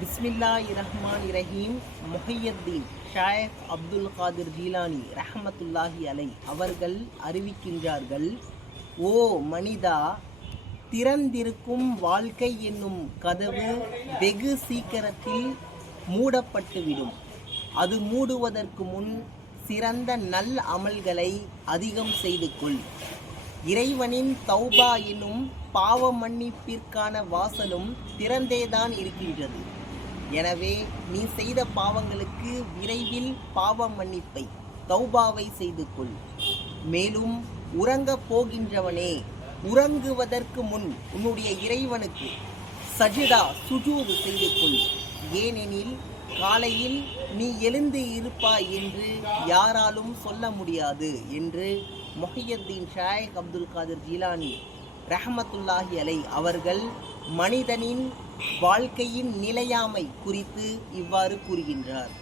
பிஸ்மில்லாஹிர்ரஹ்மானிர்ரஹீம். முஹையத்தீன் ஷாயிக் அப்துல் காதிர் ஜீலானி ரஹமத்துல்லாஹி அலை அவர்கள் அறிவிக்கின்றார்கள், ஓ மனிதா, திறந்திருக்கும் வாழ்க்கை என்னும் கதவு வெகு சீக்கிரத்தில் மூடப்பட்டுவிடும். அது மூடுவதற்கு முன் சிறந்த நல் அமல்களை அதிகம் செய்து கொள். இறைவனின் தௌபா என்னும் பாவ மன்னிப்பிற்கான வாசலும் திறந்தேதான் இருக்கின்றது. எனவே நீ செய்த பாவங்களுக்கு விரைவில் பாவ மன்னிப்பை, தௌபாவை செய்து கொள். மேலும் உறங்கப் போகின்றவனே, உறங்குவதற்கு முன் உன்னுடைய இறைவனுக்கு சஜிதா சுஜூது செய்து கொள். ஏனெனில் காலையில் நீ எழுந்து இருப்பாய் என்று யாராலும் சொல்ல முடியாது என்று முஹையத்தீன் ஷாயிக் அப்துல் காதிர் ஜீலானி ரஹமத்துல்லாஹி அலை அவர்கள் மனிதனின் வாழ்க்கையின் நிலையாமை குறித்து இவ்வாறு கூறுகின்றார்.